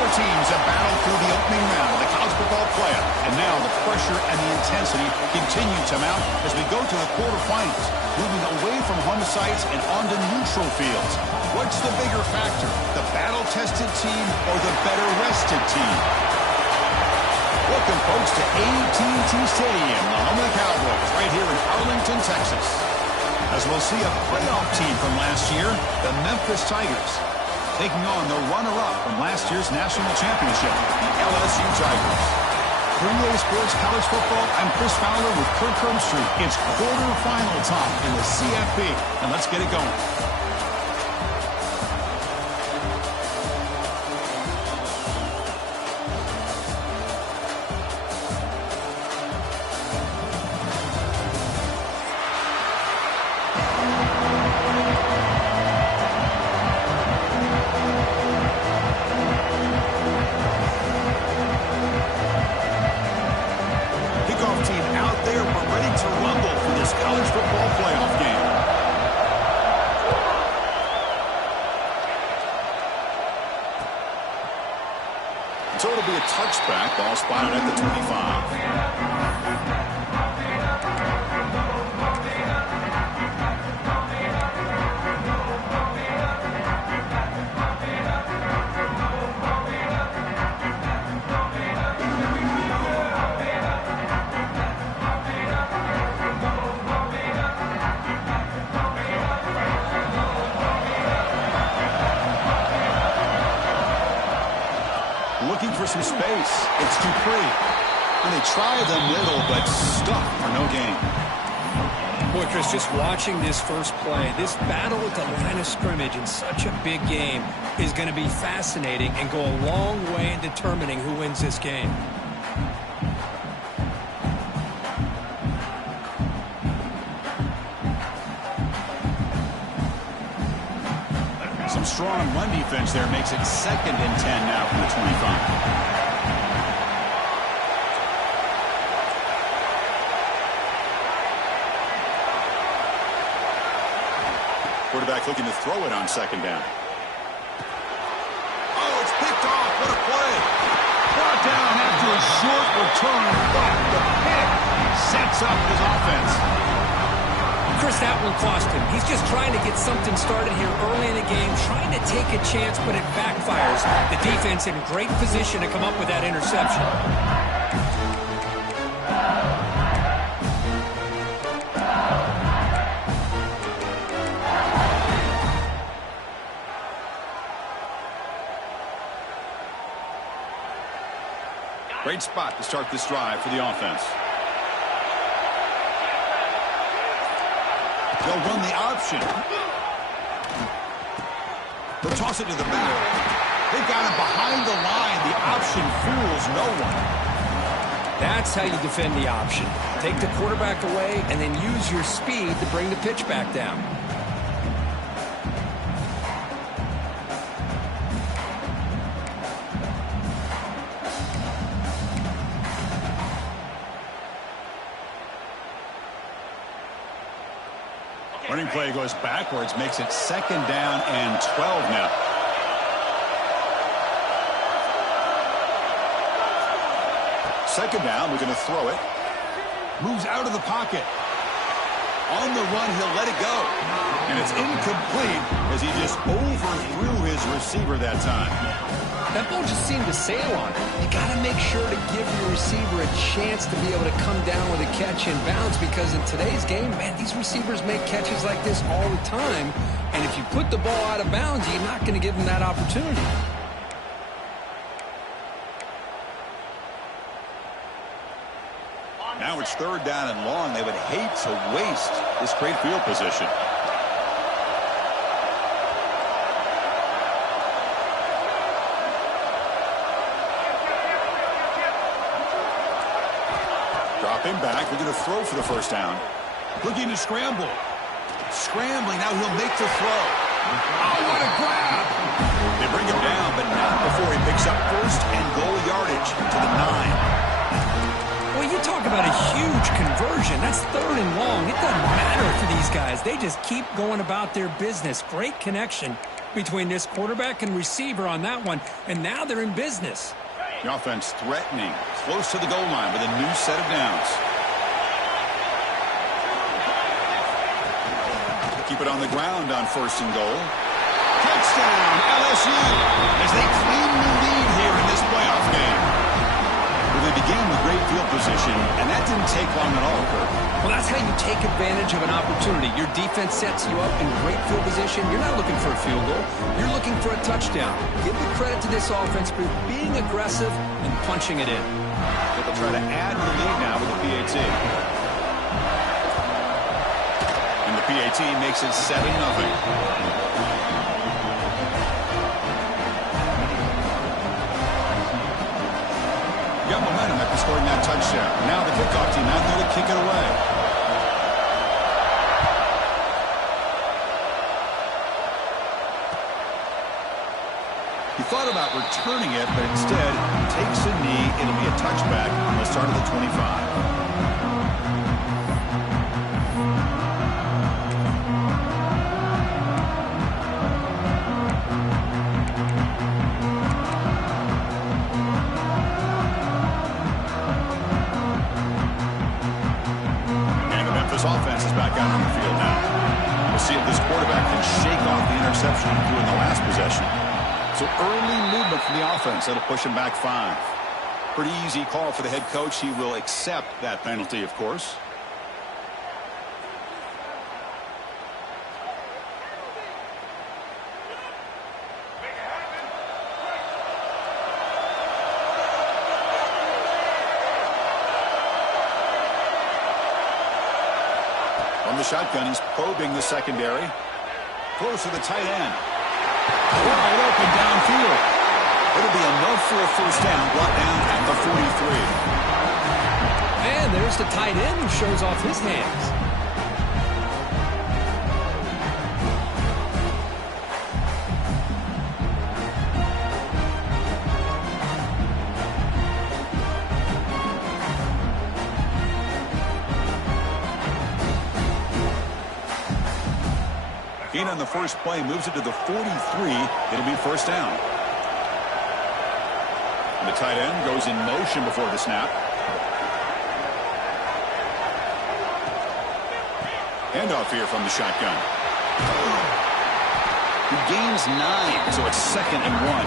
Four teams have battled through the opening round of the college football playoff, and now the pressure and the intensity continue to mount as we go to the quarterfinals, moving away from home sites and onto neutral fields. What's the bigger factor, the battle-tested team or the better-rested team? Welcome, folks, to AT&T Stadium, the home of the Cowboys, right here in Arlington, Texas. As we'll see a playoff team from last year, the Memphis Tigers, taking on the runner-up from last year's national championship, the LSU Tigers. For EA Sports College Football, I'm Chris Fowler with Kirk Herbstreit. It's quarterfinal time in the CFP, and let's get it going. So it'll be a touchback, ball spotted at the 25. Looking for some space. It's Dupree. And they try the middle, but stuck for no gain. Boy, Chris, just watching this first play, this battle at the line of scrimmage in such a big game is going to be fascinating and go a long way in determining who wins this game. Some strong run defense there makes it 2nd and 10 now from the 25. Quarterback looking to throw it on 2nd down. Oh, it's picked off. What a play. Brought down after a short return, but the pick sets up his offense. Chris, that one cost him. He's just trying to get something started here early in the game, trying to take a chance, but it backfires. The defense in great position to come up with that interception. Great spot to start this drive for the offense. They'll run the option. They'll toss it to the back. They've got him behind the line. The option fools no one. That's how you defend the option. Take the quarterback away and then use your speed to bring the pitch back down. Running play goes backwards, makes it 2nd down and 12 now. Second down, we're going to throw it. Moves out of the pocket. On the run, he'll let it go. And it's incomplete as he just overthrew his receiver that time. That ball just seemed to sail on it. You got to make sure to give your receiver a chance to be able to come down with a catch in bounds, because in today's game, man, these receivers make catches like this all the time. And if you put the ball out of bounds, you're not going to give them that opportunity. Now it's 3rd down and long. They would hate to waste this great field position. Drop him back. We're going to throw for the 1st down. Looking to scramble. Scrambling. Now he'll make the throw. Oh, what a grab. They bring him down, but not before he picks up 1st and goal yardage to the 9. Well, you talk about a huge conversion. That's 3rd and long. It doesn't matter for these guys. They just keep going about their business. Great connection. between this quarterback and receiver on that one, and now they're in business. The offense threatening, close to the goal line with a new set of downs. Keep it on the ground on 1st and goal. Touchdown, LSU, as they claim the lead here in this playoff game. Well, they began with great field position, and that didn't take long at all, Kirk. Well, that's how you take advantage of an opportunity. Your defense sets you up in great field position. You're not looking for a field goal. You're looking for a touchdown. Give the credit to this offense for being aggressive and punching it in. But they'll try to add to the lead now with the PAT. And the PAT makes it 7-0. Got momentum after scoring that touchdown. Now the kickoff team out there to kick it away. He thought about returning it, but instead takes a knee. It'll be a touchback on the start of the 25. Offense is back out on the field now. We'll see if this quarterback can shake off the interception he threw in the last possession. So early movement from the offense. That'll push him back 5. Pretty easy call for the head coach. He will accept that penalty, of course. From the shotgun, he's probing the secondary. Close to the tight end. Wide open downfield. It'll be enough for a first down, brought down at the 43. And there's the tight end who shows off his hands. On the first play moves it to the 43. It'll be first down. And the tight end goes in motion before the snap. Handoff here from the shotgun. He gains 9, so it's 2nd and 1.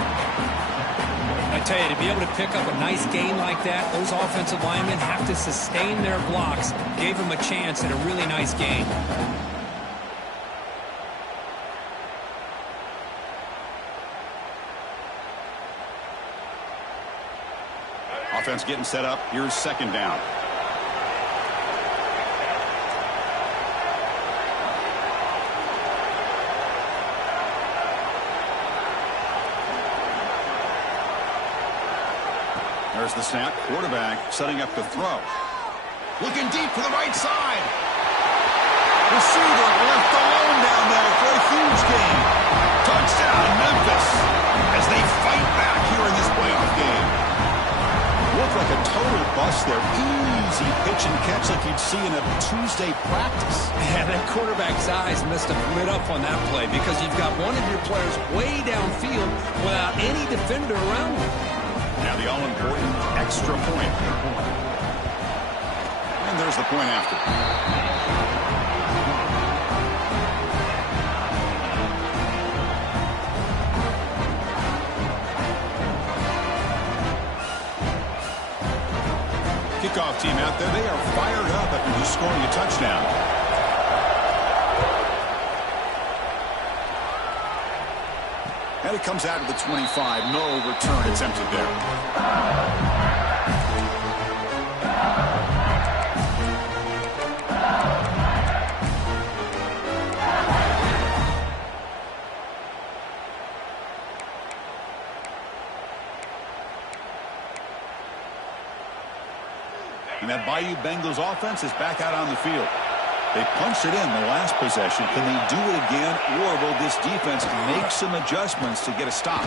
I tell you, to be able to pick up a nice gain like that, those offensive linemen have to sustain their blocks. Gave him a chance at a really nice gain. Offense getting set up. Here's 2nd down. There's the snap. Quarterback setting up the throw. Looking deep to the right side. Receiver left alone down there for a huge gain. Touchdown, Memphis, as they fight back here in this playoff game. Looked like a total bust there. Easy pitch and catch like you'd see in a Tuesday practice. Yeah, that quarterback's eyes must have lit up on that play because you've got one of your players way downfield without any defender around him. Now the all-important extra point. And there's the point after. Kickoff team out there. They are fired up after just scoring a touchdown. And it comes out of the 25. No return attempted there. And that Bayou Bengals offense is back out on the field. They punched it in the last possession. Can they do it again, or will this defense make some adjustments to get a stop?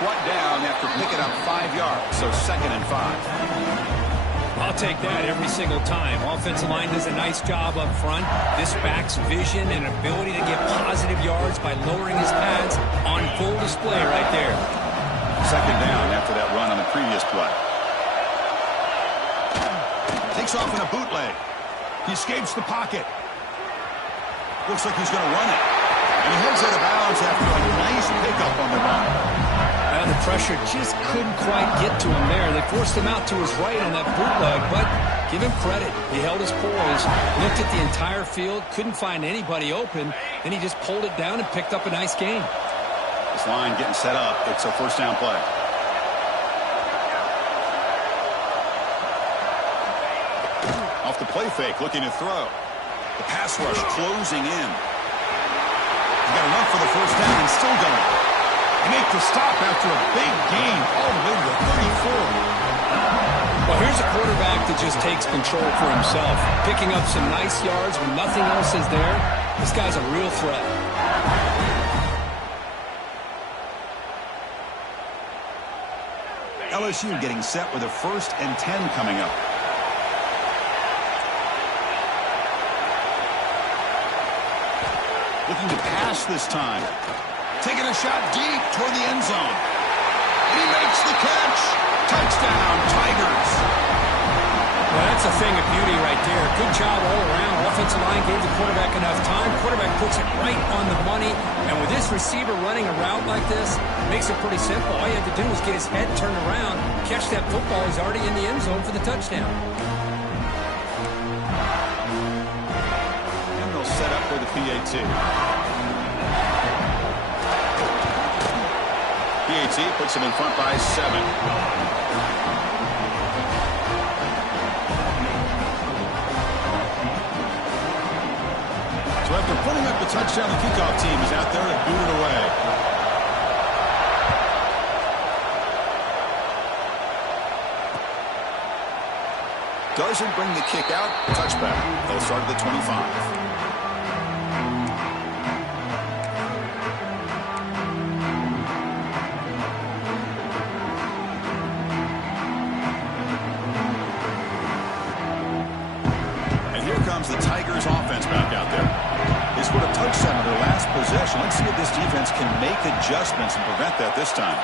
Brought down after picking up 5 yards, so 2nd and 5. I'll take that every single time. Offensive line does a nice job up front. This back's vision and ability to get positive yards by lowering his pads on full display right there. Second down after that run on the previous play. Takes off in a bootleg. He escapes the pocket. Looks like he's going to run it. And he heads out of bounds after a nice pickup on the run. The pressure just couldn't quite get to him there. They forced him out to his right on that bootleg, but give him credit. He held his poise, looked at the entire field, couldn't find anybody open, and he just pulled it down and picked up a nice gain. This line getting set up. It's a first down play. Off the play fake, looking to throw. The pass rush closing in. He's got enough for the first down and still going. He makes the stop after a big gain all the way to the 34. Well, here's a quarterback that just takes control for himself, picking up some nice yards when nothing else is there. This guy's a real threat. LSU getting set with a 1st and 10 coming up. Looking to pass this time. Taking a shot deep toward the end zone. And he makes the catch. Touchdown, Tigers. Well, that's a thing of beauty right there. Good job all around. Offensive line gave the quarterback enough time. Quarterback puts it right on the money. And with this receiver running a route like this, it makes it pretty simple. All you have to do is get his head turned around, catch that football. He's already in the end zone for the touchdown. And they'll set up for the PAT. PAT puts him in front by 7. So after putting up the touchdown, the kickoff team is out there to boot it away. Doesn't bring the kick out. Touchback. They'll start at the 25. The Tigers offense back out there. They scored a touchdown on their last possession. Let's see if this defense can make adjustments and prevent that this time.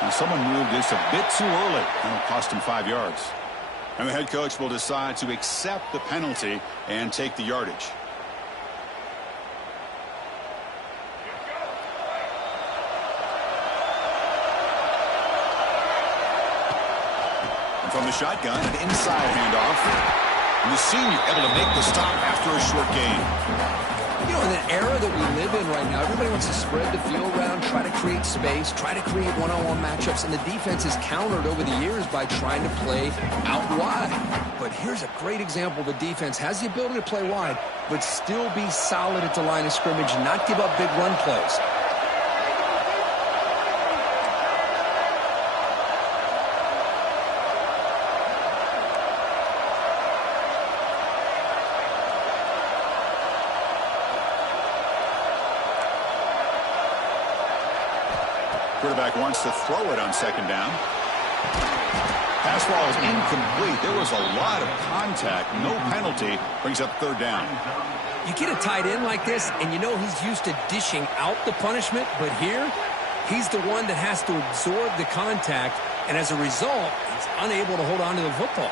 And someone moved this a bit too early, and it'll cost him 5 yards. And the head coach will decide to accept the penalty and take the yardage. From the shotgun, an inside handoff. And the senior able to make the stop after a short gain. You know, in the era that we live in right now, everybody wants to spread the field around, try to create space, try to create one-on-one matchups, and the defense is countered over the years by trying to play out wide. But here's a great example. The defense has the ability to play wide, but still be solid at the line of scrimmage and not give up big run plays. Quarterback wants to throw it on second down. Pass ball is incomplete. There was a lot of contact. No penalty. Brings up third down. You get a tight end like this, and you know he's used to dishing out the punishment, but here, he's the one that has to absorb the contact, and as a result, he's unable to hold on to the football.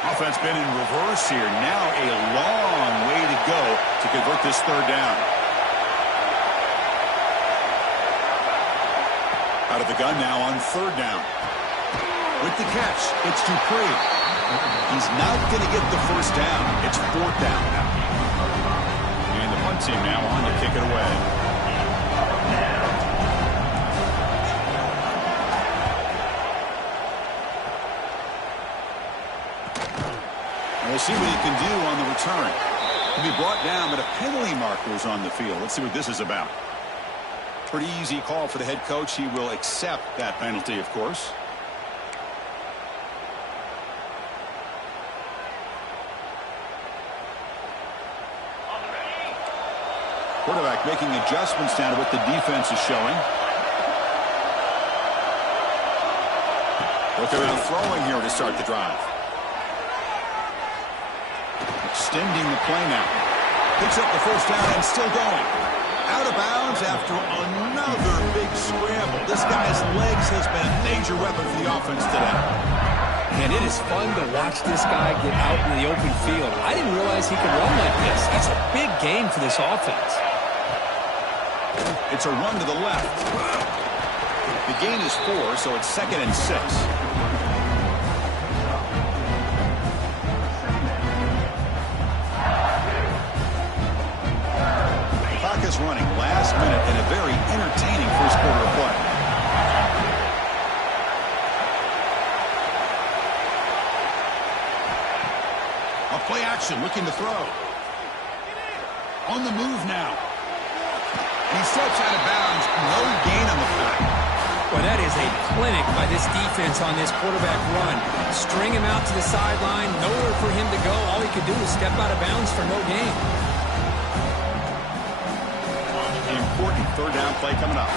Offense been in reverse here. Now a long way to go to convert this third down. Out of the gun now on third down. With the catch, it's Dupree. He's not going to get the first down. It's fourth down now. And the punt team now on to kick it away. We'll see what he can do on the return. He'll be brought down, but a penalty marker is on the field. Let's see what this is about. Pretty easy call for the head coach. He will accept that penalty, of course. Quarterback making adjustments down to what the defense is showing. But they're out throwing here to start the drive. Extending the play now. Picks up the first down and still going. Out of bounds after another big scramble. This guy's legs has been a major weapon for the offense today. And it is fun to watch this guy get out in the open field. I didn't realize he could run like this. That's a big game for this offense. It's a run to the left. The gain is 4, so it's 2nd and 6. Clock is running. Last minute in a very entertaining first quarter of play. A play action, looking to throw. On the move now. He steps out of bounds. No gain on the play. Well, that is a clinic by this defense on this quarterback run. String him out to the sideline. Nowhere for him to go. All he could do is step out of bounds for no gain. An important third down play coming up.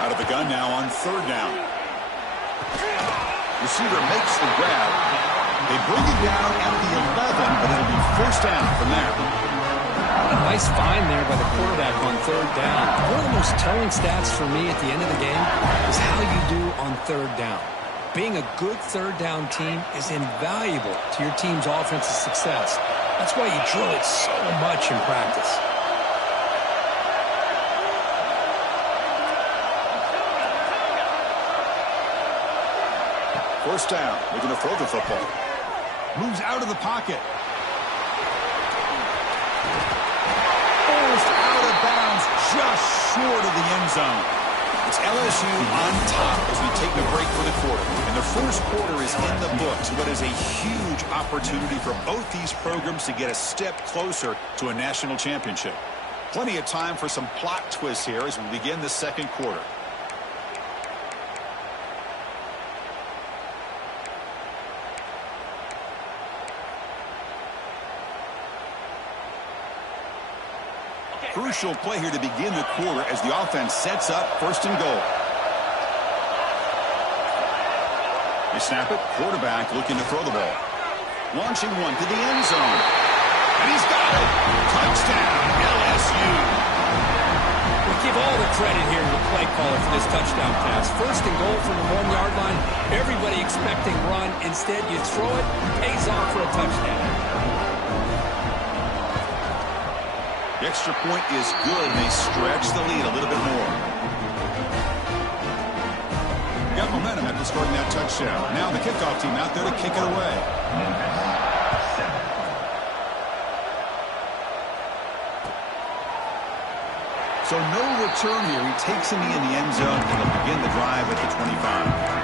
Out of the gun now on third down. Receiver makes the grab. They bring it down at the 11, but it'll be first down from there. What a nice find there by the quarterback on third down. One of the most telling stats for me at the end of the game is how you do on third down. Being a good third down team is invaluable to your team's offensive success. That's why you drill it so much in practice. First down. They're going to throw the football. Moves out of the pocket. Forced out of bounds just short of the end zone. It's LSU on top as we take a break for the quarter. And the first quarter is in the books. What is a huge opportunity for both these programs to get a step closer to a national championship. Plenty of time for some plot twists here as we begin the second quarter. Crucial play here to begin the quarter as the offense sets up first and goal. They snap it. Quarterback looking to throw the ball. Launching one to the end zone. And he's got it. Touchdown, LSU. We give all the credit here to the play caller for this touchdown pass. First and goal from the 1-yard line. Everybody expecting run. Instead, you throw it. Pays off for a touchdown. The extra point is good. They stretch the lead a little bit more. Got momentum after scoring that touchdown. Now the kickoff team out there to kick it away. So no return here. He takes him in the end zone and he'll begin the drive at the 25.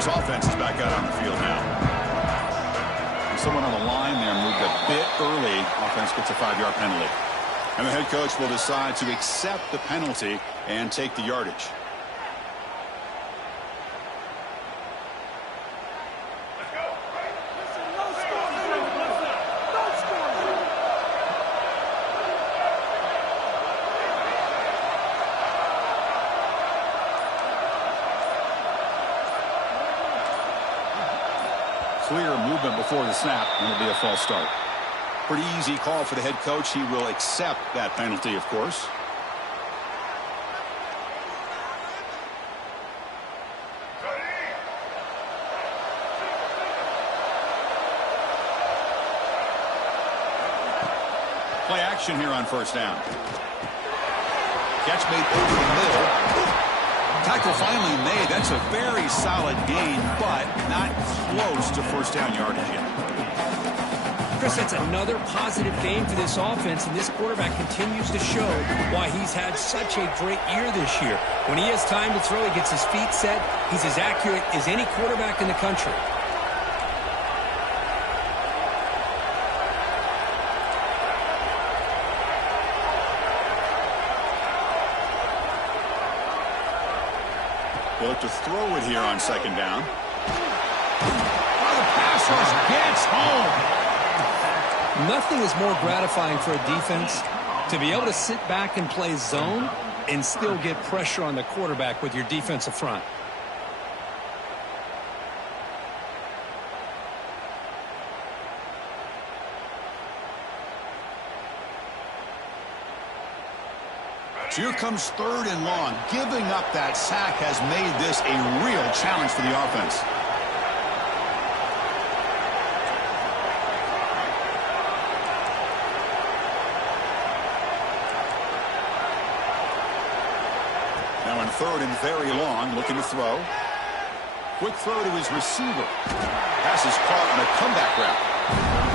Offense is back out on the field now. Someone on the line there moved a bit early. Offense gets a 5-yard penalty. And the head coach will decide to accept the penalty and take the yardage. Clear movement before the snap, and it'll be a false start. Pretty easy call for the head coach. He will accept that penalty, of course. Play action here on first down. Catch made over the middle. Tackle finally made. That's a very solid gain, but not close to first down yardage yet. Chris, that's another positive game for this offense, and this quarterback continues to show why he's had such a great year this year. When he has time to throw, he gets his feet set. He's as accurate as any quarterback in the country. They'll look to throw it here on second down. Oh, the pass rush gets home. Nothing is more gratifying for a defense to be able to sit back and play zone and still get pressure on the quarterback with your defensive front. So here comes third and long. Giving up that sack has made this a real challenge for the offense. Now in third and very long, looking to throw. Quick throw to his receiver. Pass is caught on a comeback route.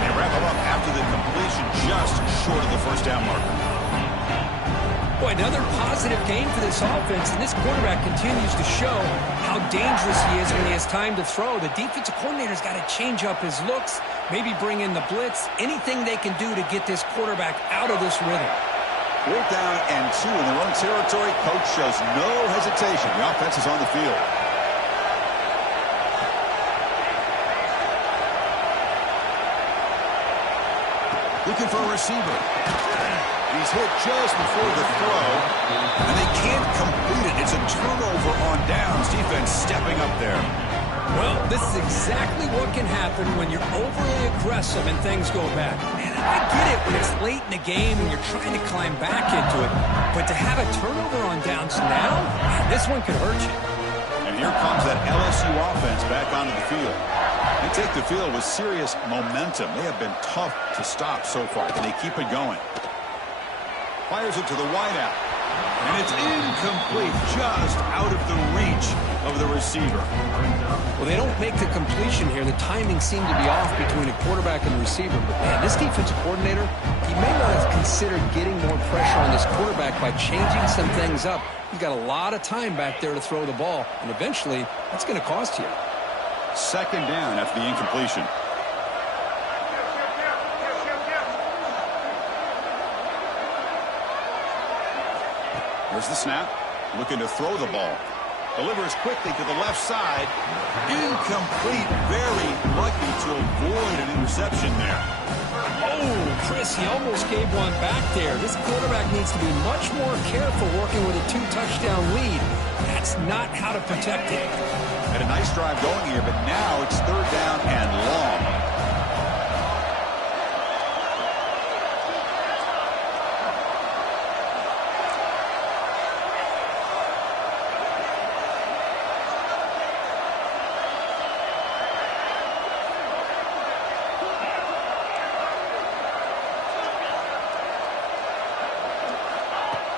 They wrap him up after the completion, just short of the first down marker. Boy, another positive game for this offense, and this quarterback continues to show how dangerous he is when he has time to throw. The defensive coordinator's got to change up his looks, maybe bring in the blitz, anything they can do to get this quarterback out of this rhythm. 4th down and 2 in their own territory. Coach shows no hesitation. The offense is on the field. Looking for a receiver. He's hit just before the throw, and they can't complete it. It's a turnover on downs. Defense stepping up there. Well, this is exactly what can happen when you're overly aggressive and things go bad. Man, I get it when it's late in the game and you're trying to climb back into it, but to have a turnover on downs now, man, this one could hurt you. And here comes that LSU offense back onto the field. They take the field with serious momentum. They have been tough to stop so far, and they keep it going. Fires it to the wideout. And it's incomplete, just out of the reach of the receiver. Well, they don't make the completion here. The timing seemed to be off between a quarterback and the receiver. But, man, this defensive coordinator, he may not have considered getting more pressure on this quarterback by changing some things up. He's got a lot of time back there to throw the ball, and eventually that's going to cost you. Second down after the incompletion. There's the snap. Looking to throw the ball. Delivers quickly to the left side. Incomplete. Very lucky to avoid an interception there. Oh, Chris, he almost gave one back there. This quarterback needs to be much more careful working with a 2-touchdown lead. That's not how to protect it. Had a nice drive going here, but now it's third down and long.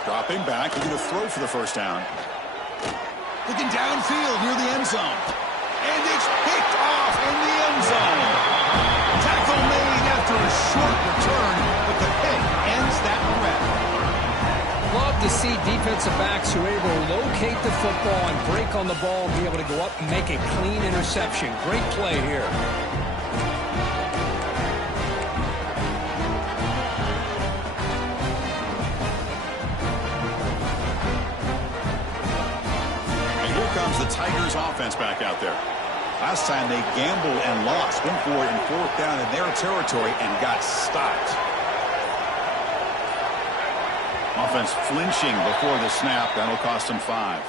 Dropping back, looking to throw for the first down. Looking downfield near the end zone. And it's picked off in the end zone. Tackle made after a short return, but the pick ends that threat. Love to see defensive backs who are able to locate the football and break on the ball and be able to go up and make a clean interception. Great play here. Comes the Tigers offense back out there. Last time they gambled and lost. Went for it in 4th down in their territory and got stopped. Offense flinching before the snap. That'll cost them 5.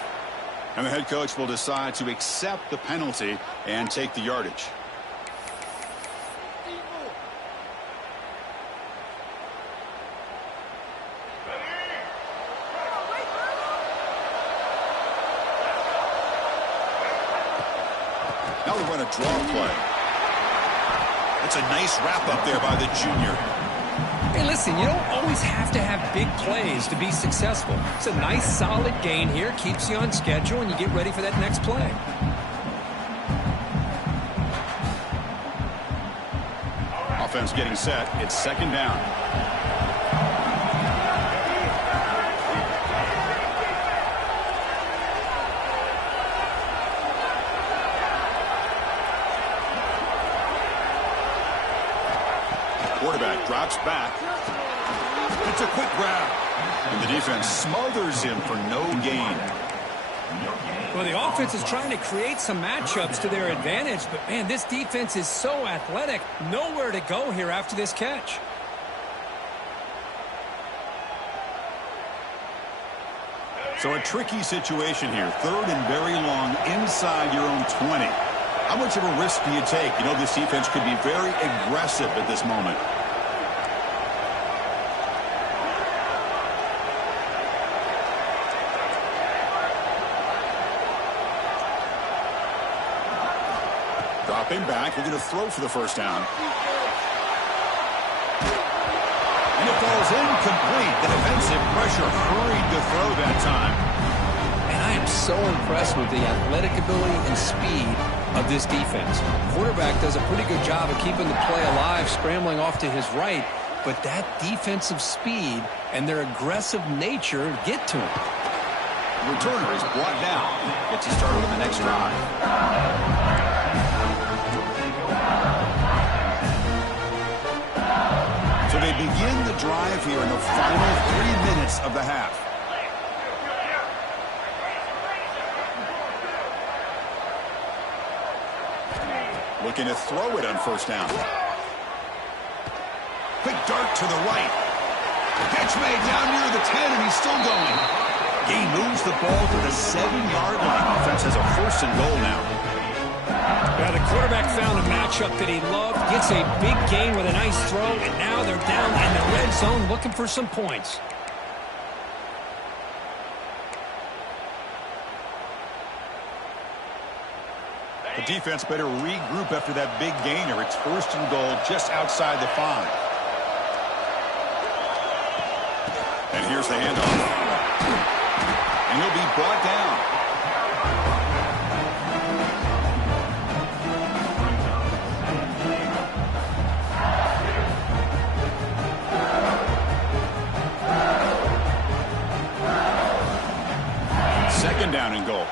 And the head coach will decide to accept the penalty and take the yardage. Now we run a draw play. It's a nice wrap-up there by the junior. Hey, listen, you don't always have to have big plays to be successful. It's a nice, solid gain here. Keeps you on schedule, and you get ready for that next play. offense getting set. It's second down. Quarterback drops back. It's a quick grab. And the defense smothers him for no gain. Well, the offense is trying to create some matchups to their advantage, but, man, this defense is so athletic. Nowhere to go here after this catch. So a tricky situation here. Third and very long inside your own 20. How much of a risk do you take? You know, this defense could be very aggressive at this moment. Dropping back, we're going to throw for the first down. And it falls incomplete. The defensive pressure hurried to throw that time. And I am so impressed with the athletic ability and speed of this defense. Quarterback does a pretty good job of keeping the play alive, scrambling off to his right, but that defensive speed and their aggressive nature get to him. The returner is brought down. Gets you started on the next drive. So they begin the drive here in the final 3 minutes of the half. Looking to throw it on first down. Quick dart to the right. Catch made down near the 10, and he's still going. He moves the ball to the 7-yard line. Offense has a first and goal now. Yeah, the quarterback found a matchup that he loved, gets a big gain with a nice throw, and now they're down in the red zone looking for some points. The defense better regroup after that big gainer. It's first and goal just outside the 5. And here's the handoff. And he'll be brought down. Second down and goal.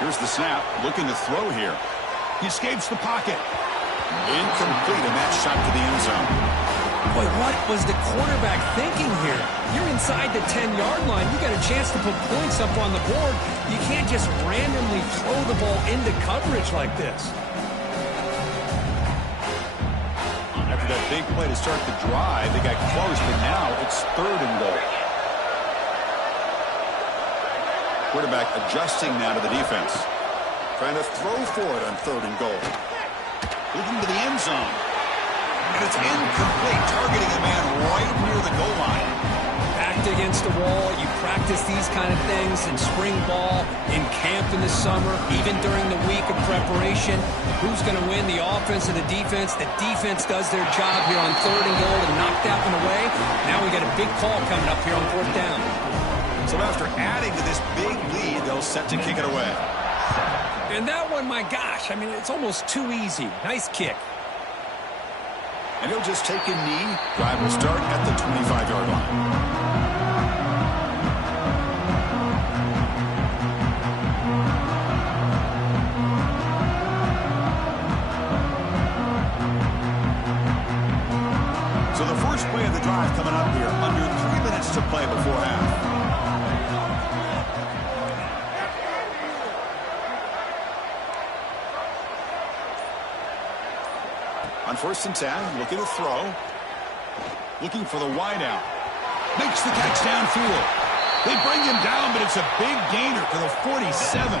Here's the snap, looking to throw here. He escapes the pocket. Incomplete, and that shot to the end zone. Boy, what was the quarterback thinking here? You're inside the 10-yard line. You got a chance to put points up on the board. You can't just randomly throw the ball into coverage like this. After that big play to start the drive, they got close, but now it's third and goal. Quarterback adjusting now to the defense. Trying to throw for it on third and goal. Looking to the end zone. And it's incomplete, targeting a man right near the goal line. Backed against the wall, you practice these kind of things in spring ball, in camp in the summer, even during the week of preparation. Who's going to win, the offense or the defense? The defense does their job here on third and goal to knock that one away. Now we got a big call coming up here on fourth down. So after adding to this big lead, they'll set to kick it away. And that one, my gosh, I mean, it's almost too easy. Nice kick. And he'll just take a knee. Drive will start at the 25-yard line. So the first play of the drive coming up here, under 3 minutes to play before half. On first and 10, looking to throw. Looking for the wideout. Makes the catch downfield. They bring him down, but it's a big gainer to the 47.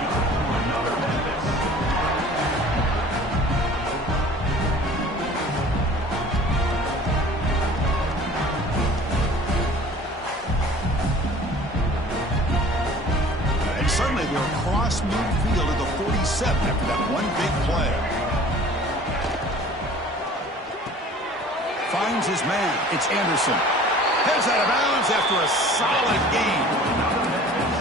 And suddenly they're across midfield at the 47 after that one big play. Finds his man. It's Anderson. Heads out of bounds after a solid gain.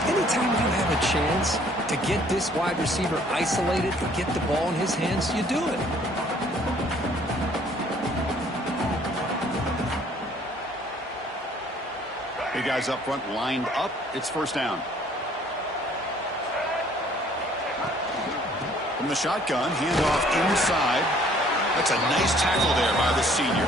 And anytime you have a chance to get this wide receiver isolated and get the ball in his hands, you do it. Hey, guys up front lined up. It's first down. From the shotgun, handoff inside. That's a nice tackle there by the senior.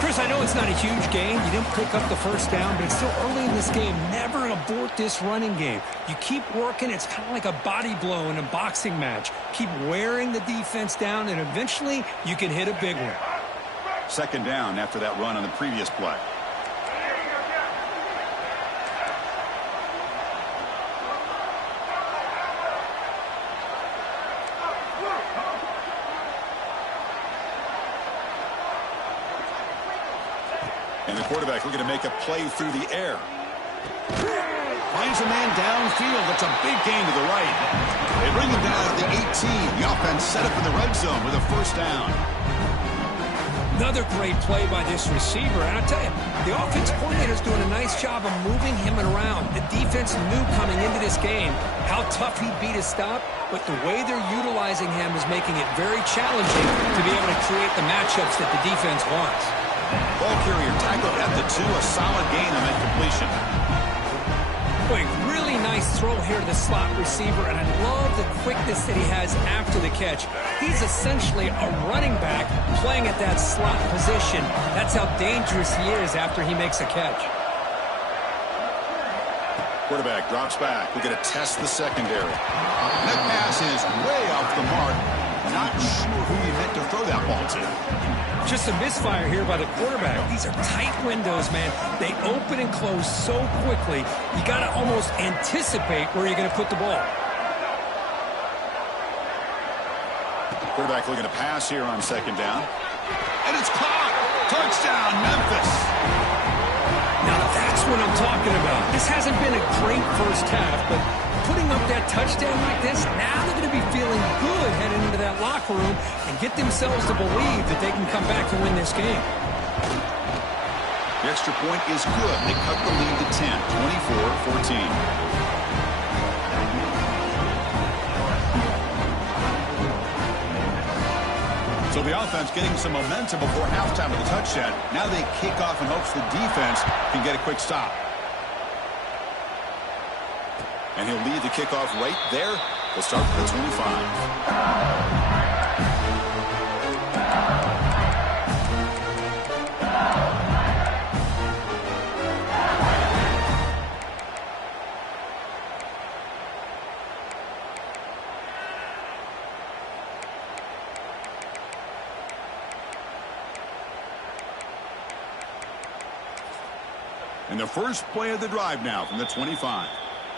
Chris, I know it's not a huge gain. You didn't pick up the first down, but it's still early in this game. Never abort this running game. You keep working. It's kind of like a body blow in a boxing match. Keep wearing the defense down, and eventually you can hit a big one. Second down after that run on the previous play. And the quarterback looking to make a play through the air. Finds a man downfield. That's a big gain to the right. They bring him down at the 18. The offense set up in the red zone with a first down. Another great play by this receiver. And I tell you, the offense coordinator is doing a nice job of moving him around. The defense knew coming into this game how tough he'd be to stop, but the way they're utilizing him is making it very challenging to be able to create the matchups that the defense wants. Ball carrier tackled at the 2, a solid gain on that completion. Boy, really nice throw here to the slot receiver, and I love the quickness that he has after the catch. He's essentially a running back playing at that slot position. That's how dangerous he is after he makes a catch. Quarterback drops back. We're going to test the secondary. That pass is way off the mark. Not sure who he meant to throw that ball to. Just a misfire here by the quarterback. These are tight windows, man. They open and close so quickly, you got to almost anticipate where you're going to put the ball. Quarterback looking to pass here on second down. And it's caught. Touchdown, Memphis. Now that's what I'm talking about. This hasn't been a great first half, but putting up that touchdown like this, now they're going to be feeling good heading into that locker room and get themselves to believe that they can come back and win this game. The extra point is good. They cut the lead to 10, 24-14. So the offense getting some momentum before halftime with the touchdown. Now they kick off in hopes the defense can get a quick stop. And he'll lead the kickoff right there. We'll start from the 25. And the first play of the drive now from the 25.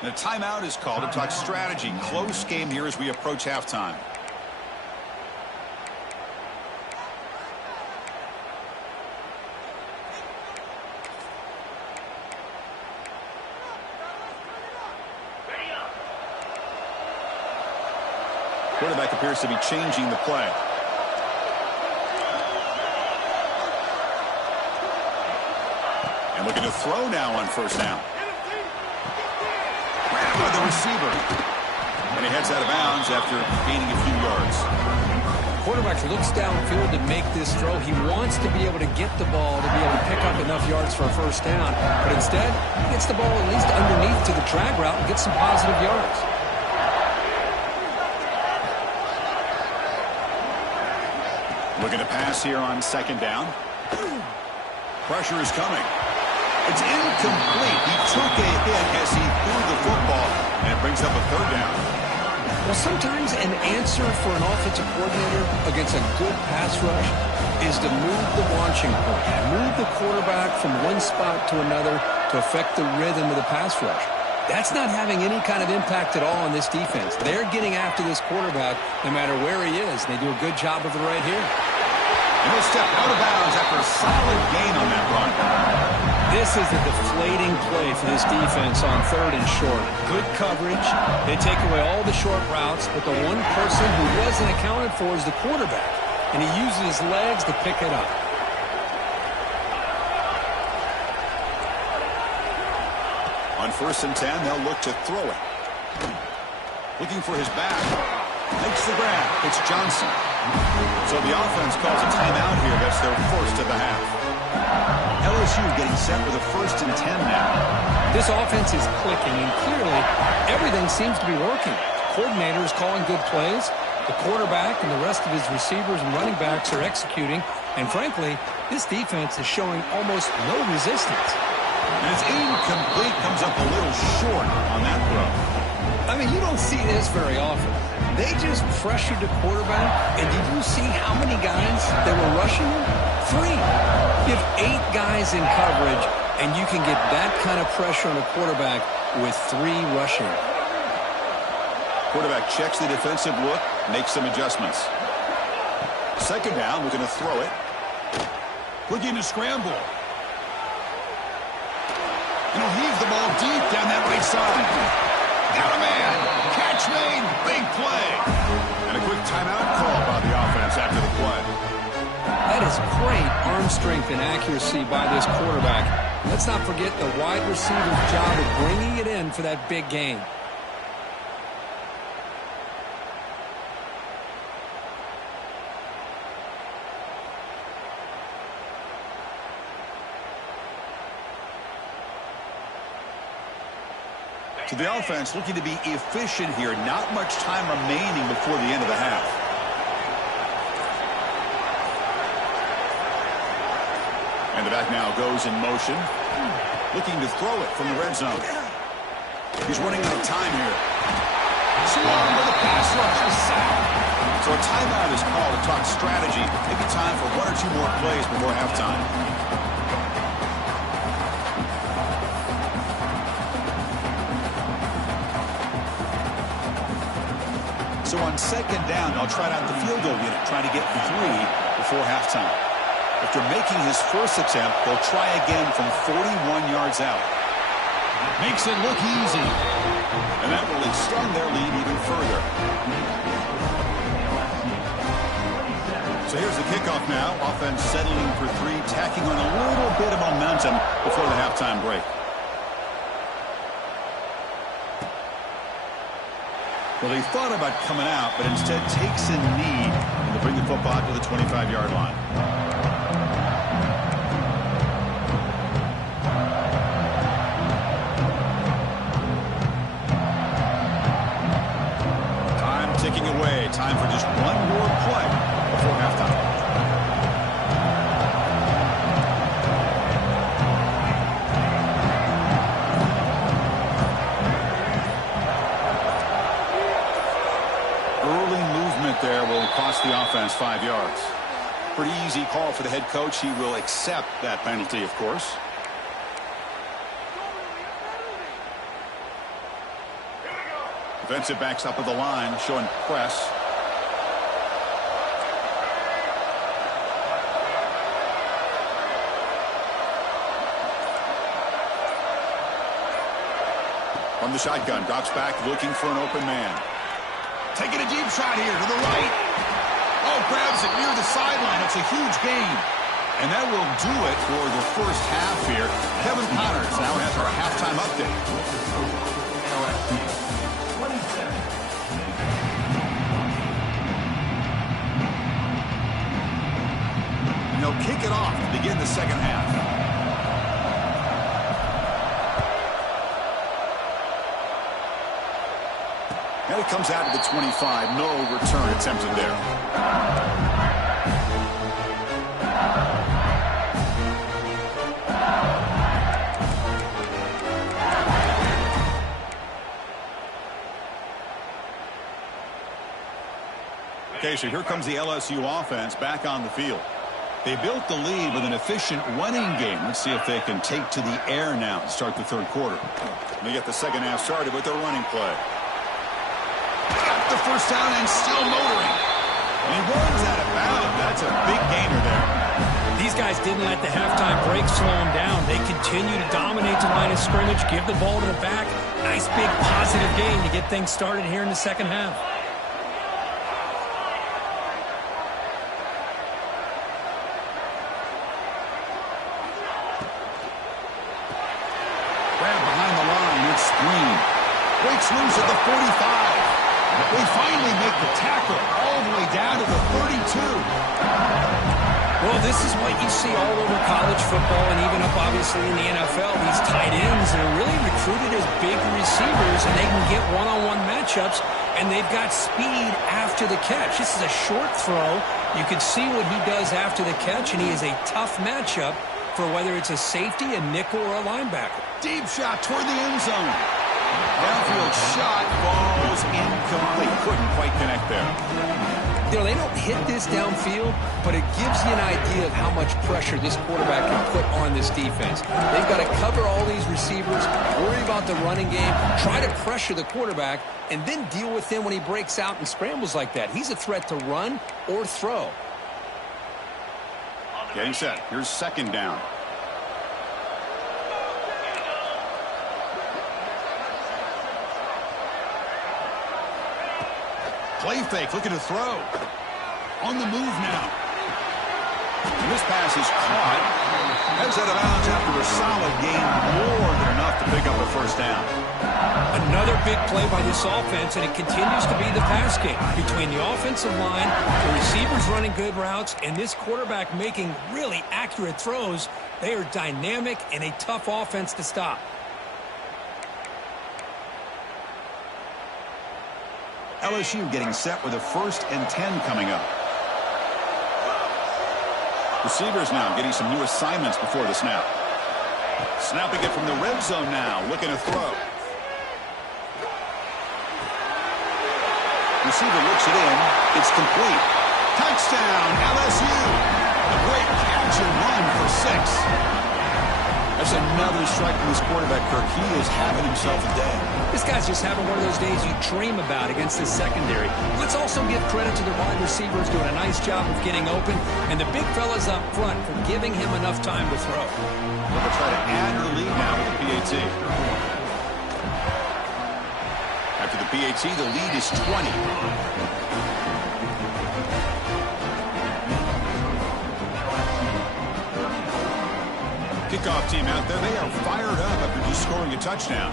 And a timeout is called to talk strategy. Close game here as we approach halftime. Quarterback appears to be changing the play. And looking to throw now on first down. Grabbed by the receiver. And he heads out of bounds after gaining a few yards. Quarterback looks downfield to make this throw. He wants to be able to get the ball to be able to pick up enough yards for a first down. But instead, he gets the ball at least underneath to the drag route and gets some positive yards. Looking to pass here on second down. Pressure is coming. It's incomplete. He took a hit as he threw the football, and it brings up a third down. Well, sometimes an answer for an offensive coordinator against a good pass rush is to move the launching point, move the quarterback from one spot to another to affect the rhythm of the pass rush. That's not having any kind of impact at all on this defense. They're getting after this quarterback no matter where he is, and they do a good job of it right here. And he'll step out of bounds after a solid gain on that run. This is a deflating play for this defense on third and short. Good coverage. They take away all the short routes, but the one person who wasn't accounted for is the quarterback, and he uses his legs to pick it up. On 1st and 10, they'll look to throw it. Looking for his back. Makes the grab. It's Johnson. So the offense calls a timeout here. That's their first of the half. LSU getting set with a 1st and 10 now. This offense is clicking, and clearly everything seems to be working. The coordinator is calling good plays. The quarterback and the rest of his receivers and running backs are executing. And frankly, this defense is showing almost no resistance. And it's incomplete. Comes up a little short on that throw. I mean, you don't see this very often. They just pressured the quarterback, and did you see how many guys they were rushing him? 3. You have 8 guys in coverage, and you can get that kind of pressure on a quarterback with 3 rushing. Quarterback checks the defensive look, makes some adjustments. 2nd down, we're going to throw it. Looking to scramble. And he'll heave the ball deep down that right side. Got a man. Catch made. Big play. And a quick timeout call by the offense after the play. That is great arm strength and accuracy by this quarterback. Let's not forget the wide receiver's job of bringing it in for that big game. So the offense looking to be efficient here. Not much time remaining before the end of the half. And the back now goes in motion. Looking to throw it from the red zone. He's running out of time here. Swung with a pass rush. A sack. So a timeout is called to talk strategy. Maybe time for 1 or 2 more plays before halftime. So on 2nd down, they'll try out the field goal unit, trying to get 3 before halftime. After making his first attempt, they'll try again from 41 yards out. Makes it look easy. And that will extend their lead even further. So here's the kickoff now. Offense settling for 3, tacking on a little bit of momentum before the halftime break. Well, they thought about coming out, but instead takes a knee and to bring the football to the 25-yard line. Time ticking away. Time for just 1 more play before halftime. There will cost the offense 5 yards. Pretty easy call for the head coach. He will accept that penalty, of course. Defensive backs up at the line, showing press. From the shotgun, drops back, looking for an open man. Taking a deep shot here to the right. Oh, grabs it near the sideline. It's a huge gain. And that will do it for the first half here. Kevin Connors now has our halftime update. And they'll kick it off to begin the second half. And it comes out to the 25. No return attempted there. Okay, so here comes the LSU offense back on the field. They built the lead with an efficient running game. Let's see if they can take to the air now to start the 3rd quarter. They get the second half started with their running play. Got the first down and still motoring. And he runs out of bounds. That's a big gainer there. These guys didn't let the halftime break slow them down. They continue to dominate the line of scrimmage, give the ball to the back. Nice big positive gain to get things started here in the second half. Grab behind the line. slings at the 45. They finally make the tackle all the way down to the 32. Well, this is what you see all over college football and even up, obviously, in the NFL. These tight ends are really recruited as big receivers, and they can get one-on-one matchups, and they've got speed after the catch. This is a short throw. You can see what he does after the catch, and he is a tough matchup for whether it's a safety, a nickel, or a linebacker. Deep shot toward the end zone. Downfield shot falls incomplete. Couldn't quite connect there. You know, they don't hit this downfield, but it gives you an idea of how much pressure this quarterback can put on this defense. They've got to cover all these receivers, worry about the running game, try to pressure the quarterback, and then deal with him when he breaks out and scrambles like that. He's a threat to run or throw. Getting set. Here's second down. Play fake, looking to throw. On the move now. And this pass is caught. Heads out of bounds after a solid gain, more than enough to pick up a first down. Another big play by this offense, and it continues to be the pass game. Between the offensive line, the receivers running good routes, and this quarterback making really accurate throws, they are dynamic and a tough offense to stop. LSU getting set with a 1st and 10 coming up. Receivers now getting some new assignments before the snap. Snapping it from the red zone now, looking to throw. Receiver looks it in. It's complete. Touchdown, LSU. A great catch and run for 6. That's another strike from this quarterback, Kirk. He is having himself a day. This guy's just having one of those days you dream about against this secondary. Let's also give credit to the wide receivers doing a nice job of getting open, and the big fellas up front for giving him enough time to throw. They'll try to add to the lead now with the PAT. After the PAT, the lead is 20. Kickoff team out there. They are fired up after just scoring a touchdown.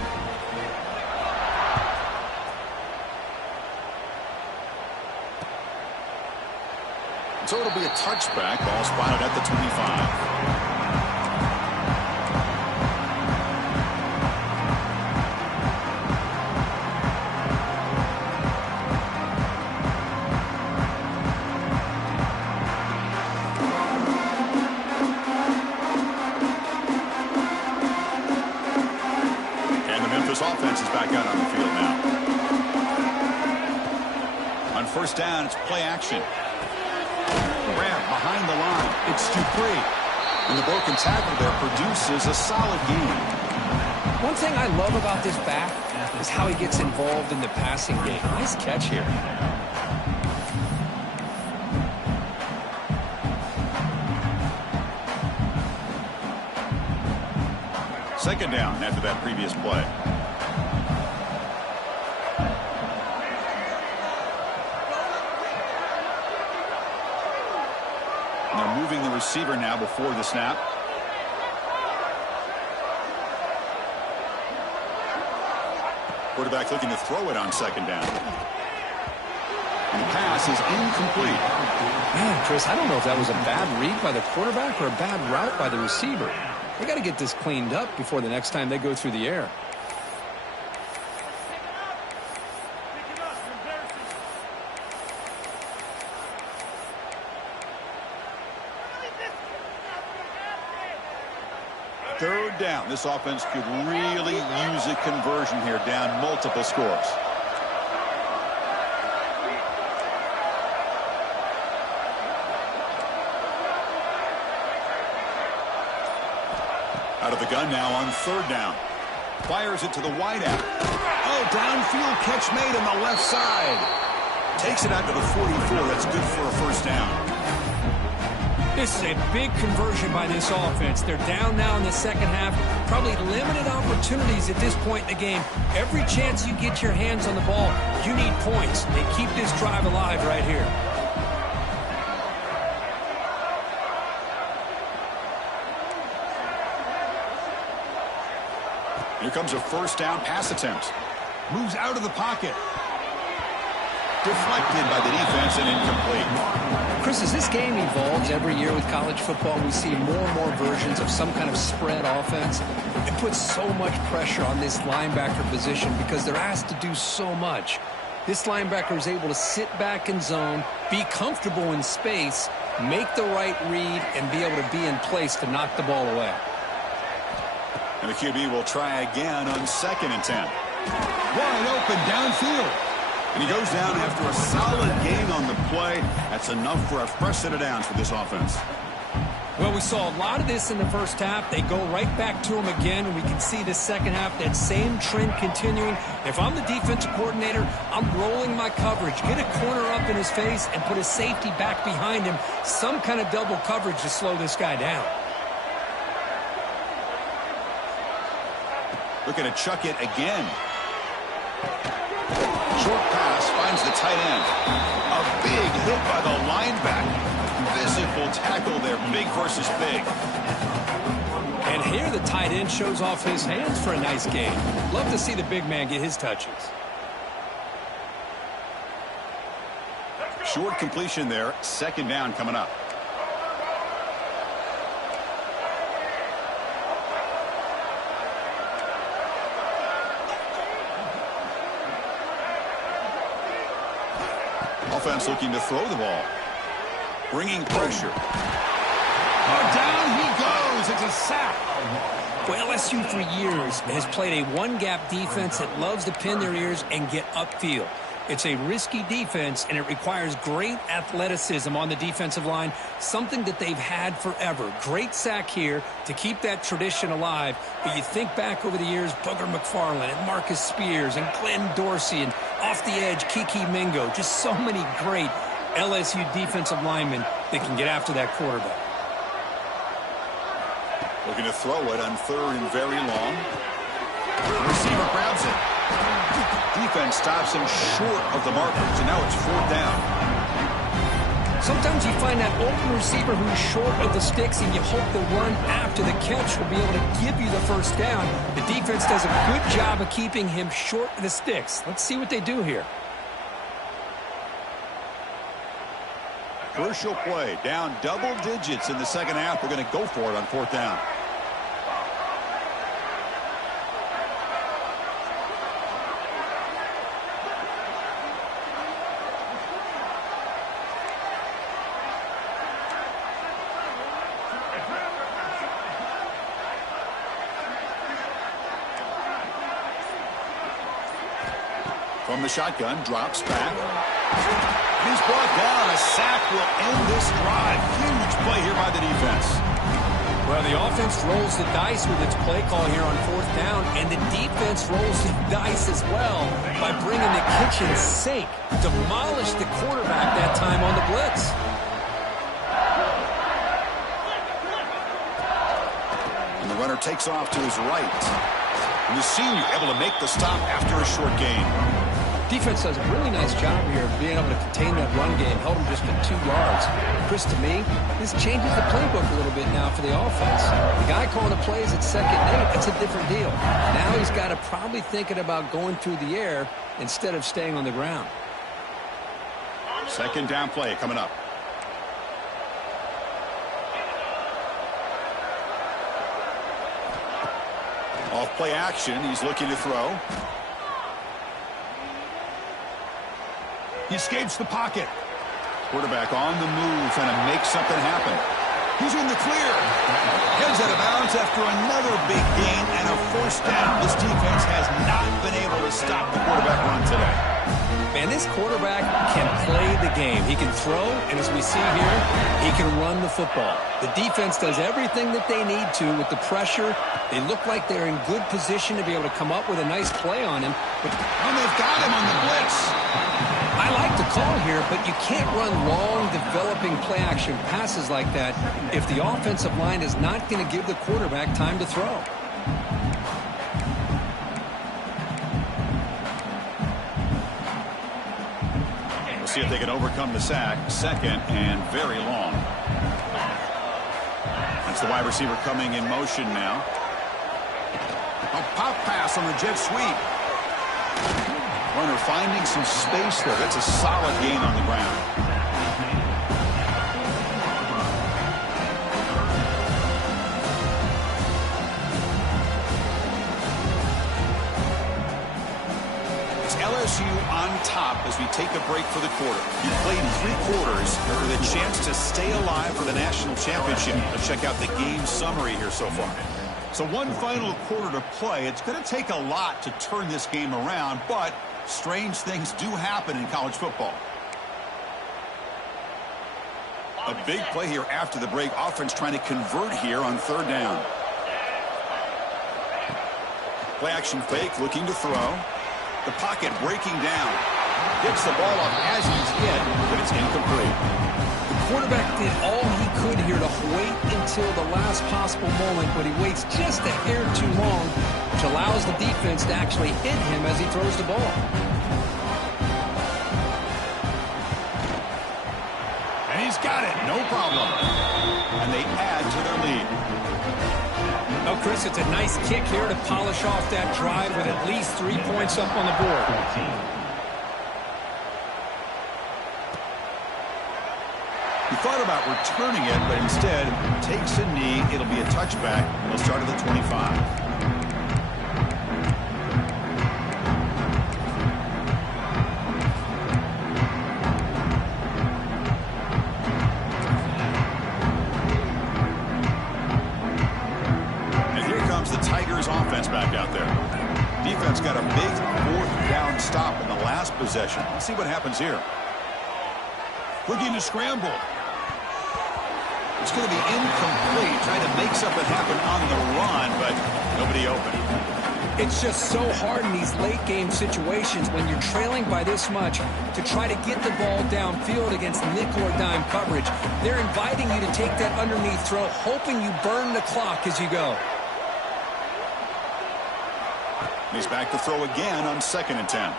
So it'll be a touchback. Ball spotted at the 25. Offense is back out on the field now. On first down, it's play action. Grab behind the line. It's Dupree. And the broken tackle there produces a solid gain. One thing I love about this back is how he gets involved in the passing game. Nice catch here. Second down after that previous play. And they're moving the receiver now before the snap. Quarterback looking to throw it on second down. And the pass is incomplete. Man, Chris, I don't know if that was a bad read by the quarterback or a bad route by the receiver. They got to get this cleaned up before the next time they go through the air. Third down. This offense could really use a conversion here, down multiple scores. Out of the gun now on third down. Fires it to the wideout. Oh, downfield catch made on the left side. Takes it out to the 44. That's good for a first down. This is a big conversion by this offense. They're down now in the second half. Probably limited opportunities at this point in the game. Every chance you get your hands on the ball, you need points. They keep this drive alive right here. Here comes a first down pass attempt. Moves out of the pocket. Deflected by the defense and incomplete. Chris, as this game evolves every year with college football, we see more and more versions of some kind of spread offense. It puts so much pressure on this linebacker position because they're asked to do so much. This linebacker is able to sit back in zone, be comfortable in space, make the right read, and be able to be in place to knock the ball away. And the QB will try again on 2nd and 10. Wide open downfield. And he goes down after a solid gain on the play. That's enough for a fresh set of downs for this offense. Well, we saw a lot of this in the first half. They go right back to him again, and we can see the second half, that same trend continuing. If I'm the defensive coordinator, I'm rolling my coverage. Get a corner up in his face and put a safety back behind him. Some kind of double coverage to slow this guy down. Looking to chuck it again. Short pass finds the tight end. A big hit by the linebacker. Physical tackle there, big versus big. And here the tight end shows off his hands for a nice game. Love to see the big man get his touches. Short completion there, 2nd down coming up. Offense looking to throw the ball. Bringing pressure. Oh, down he goes. It's a sack. Well, LSU for years has played a one-gap defense that loves to pin their ears and get upfield. It's a risky defense, and it requires great athleticism on the defensive line, something that they've had forever. Great sack here to keep that tradition alive. But you think back over the years, Booger McFarland and Marcus Spears and Glenn Dorsey, and off the edge, Kiki Mingo. Just so many great LSU defensive linemen that can get after that quarterback. Looking to throw it on 3rd and very long. The receiver grabs it. Defense stops him short of the markers, and now it's 4th down. Sometimes you find that open receiver who's short of the sticks, and you hope the run after the catch will be able to give you the first down. The defense does a good job of keeping him short of the sticks. Let's see what they do here. Crucial play. Down double digits in the second half. They're going to go for it on 4th down. From the shotgun, drops back. He's brought down. A sack will end this drive. Huge play here by the defense. Well, the offense rolls the dice with its play call here on 4th down, and the defense rolls the dice as well by bringing the kitchen sink. Demolished the quarterback that time on the blitz. And the runner takes off to his right. And the senior able to make the stop after a short gain. Defense does a really nice job here of being able to contain that run game, held him just at 2 yards. Chris, to me, this changes the playbook a little bit now for the offense. The guy calling the plays at 2nd and 8, that's a different deal. Now he's got to probably thinking about going through the air instead of staying on the ground. 2nd down play coming up. Off play action, he's looking to throw. He escapes the pocket. Quarterback on the move, trying to make something happen. He's in the clear. Heads out of bounds after another big gain and a 1st down. This defense has not been able to stop the quarterback run today. Man, this quarterback can play the game. He can throw, and as we see here, he can run the football. The defense does everything that they need to with the pressure. They look like they're in good position to be able to come up with a nice play on him. And they've got him on the blitz. I like the call here, but you can't run long, developing play-action passes like that if the offensive line is not going to give the quarterback time to throw. We'll see if they can overcome the sack. 2nd and very long. That's the wide receiver coming in motion now. A pop pass on the jet sweep. Runner finding some space there. That's a solid gain on the ground. LSU on top as we take a break for the quarter. You played 3 quarters with a chance to stay alive for the national championship. Let's check out the game summary here so far. So one final quarter to play. It's going to take a lot to turn this game around, but strange things do happen in college football. A big play here after the break. Offense trying to convert here on 3rd down. Play action fake, looking to throw. The pocket breaking down. Gets the ball off as he's hit, but it's incomplete. The quarterback did all he could here to wait until the last possible moment, but he waits just a hair too long, which allows the defense to actually hit him as he throws the ball. And he's got it, no problem. And they add to their lead. Oh, Chris, it's a nice kick here to polish off that drive with at least 3 points up on the board. He thought about returning it, but instead takes a knee. It'll be a touchback. He'll start at the 25. Offense back out there. Defense got a big 4th down stop in the last possession. Let's see what happens here. Looking to scramble. It's going to be incomplete. Trying to make something happen on the run, but nobody open. It's just so hard in these late game situations when you're trailing by this much to try to get the ball downfield against nickel or dime coverage. They're inviting you to take that underneath throw, hoping you burn the clock as you go. He's back to throw again on 2nd and 10.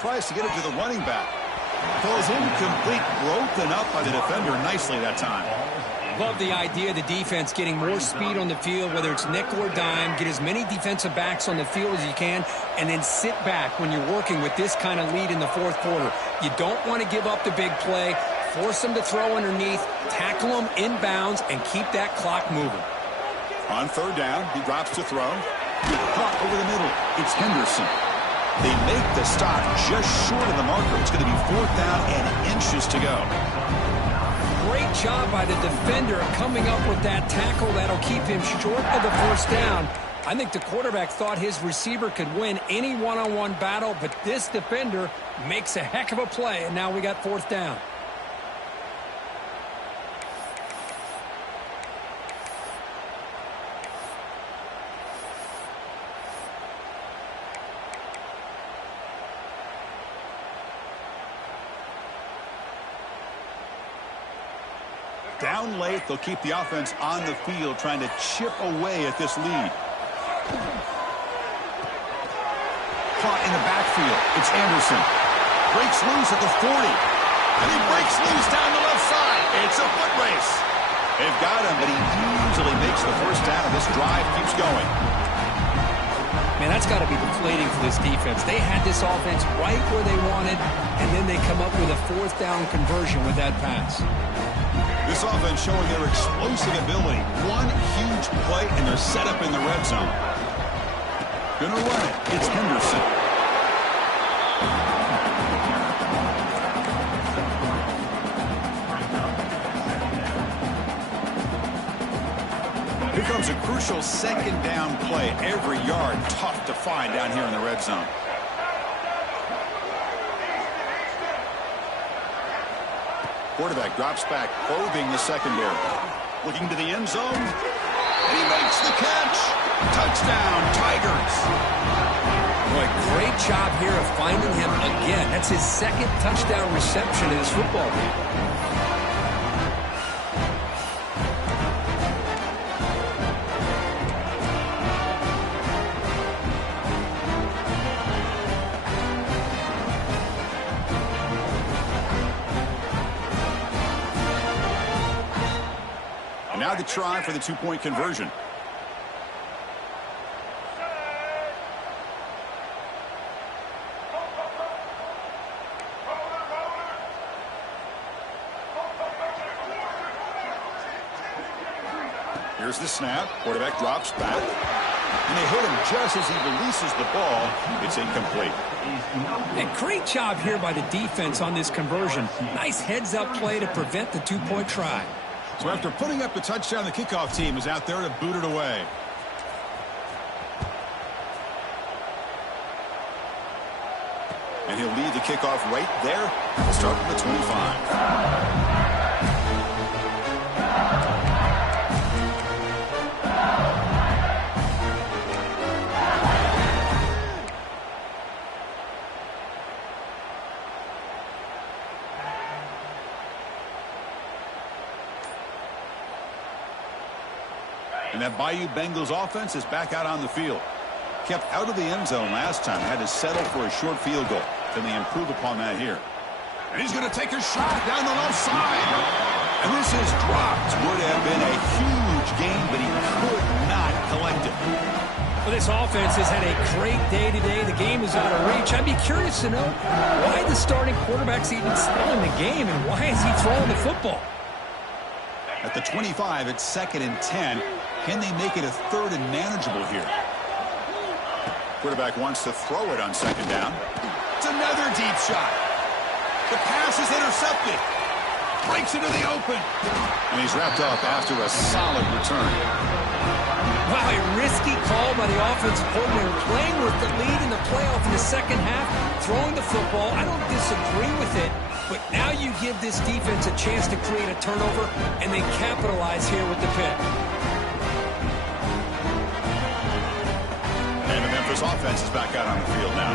Tries to get it to the running back. Falls incomplete, broken up by the defender nicely that time. Love the idea of the defense getting more speed on the field, whether it's nickel or dime, get as many defensive backs on the field as you can, and then sit back when you're working with this kind of lead in the 4th quarter. You don't want to give up the big play, force them to throw underneath, tackle them inbounds, and keep that clock moving. On 3rd down, he drops to throw. Caught over the middle. It's Henderson. They make the stop just short of the marker. It's going to be 4th down and inches to go. Great job by the defender coming up with that tackle that'll keep him short of the 1st down. I think the quarterback thought his receiver could win any one-on-one battle, but this defender makes a heck of a play, and now we got 4th down. Down late, they'll keep the offense on the field, trying to chip away at this lead. Caught in the backfield. It's Anderson. Breaks loose at the 40. And he breaks loose down the left side. It's a foot race. They've got him, but he easily makes the 1st down, and this drive keeps going. Man, that's got to be deflating for this defense. They had this offense right where they wanted, and then they come up with a 4th down conversion with that pass. This offense showing their explosive ability. One huge play, and they're set up in the red zone. Gonna run it. It's Henderson. Here comes a crucial 2nd down play. Every yard tough to find down here in the red zone. Quarterback drops back, probing the secondary. Looking to the end zone. And he makes the catch. Touchdown, Tigers. Boy, great job here of finding him again. That's his 2nd touchdown reception in this football game. Now the try for the 2-point conversion. Here's the snap. Quarterback drops back. And they hit him just as he releases the ball. It's incomplete. A great job here by the defense on this conversion. Nice heads-up play to prevent the two-point try. So after putting up the touchdown, the kickoff team is out there to boot it away. And he'll lead the kickoff right there. We'll start with the 25. And that Bayou Bengals offense is back out on the field. Kept out of the end zone last time. Had to settle for a short field goal. Can they improve upon that here? And he's going to take a shot down the left side. And this is dropped. Would have been a huge game, but he could not collect it. Well, this offense has had a great day today. The game is out of reach. I'd be curious to know why the starting quarterback's even still in the game, and why is he throwing the football? At the 25, it's 2nd and 10. Can they make it a 3rd and manageable here? Quarterback wants to throw it on 2nd down. It's another deep shot. The pass is intercepted. Breaks into the open. And he's wrapped up after a solid return. Wow, a risky call by the offensive coordinator, playing with the lead in the playoff in the second half, throwing the football. I don't disagree with it, but now you give this defense a chance to create a turnover, and they capitalize here with the pick. And the Memphis offense is back out on the field now.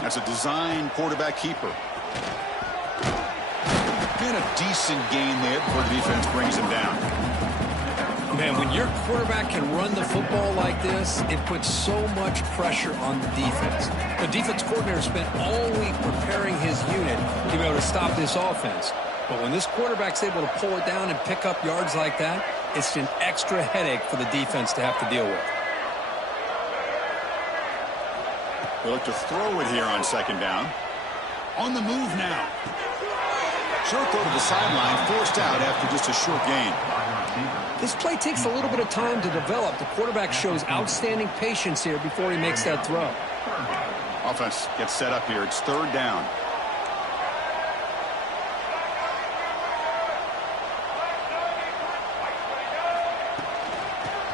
That's a design quarterback keeper. And a decent gain there before the defense brings him down. Man, when your quarterback can run the football like this, it puts so much pressure on the defense. The defense coordinator spent all week preparing his unit to be able to stop this offense. But when this quarterback's able to pull it down and pick up yards like that, it's an extra headache for the defense to have to deal with. They look to throw it here on 2nd down. On the move now. Short throw to the sideline, forced out after just a short gain. This play takes a little bit of time to develop. The quarterback shows outstanding patience here before he makes that throw. Offense gets set up here. It's 3rd down.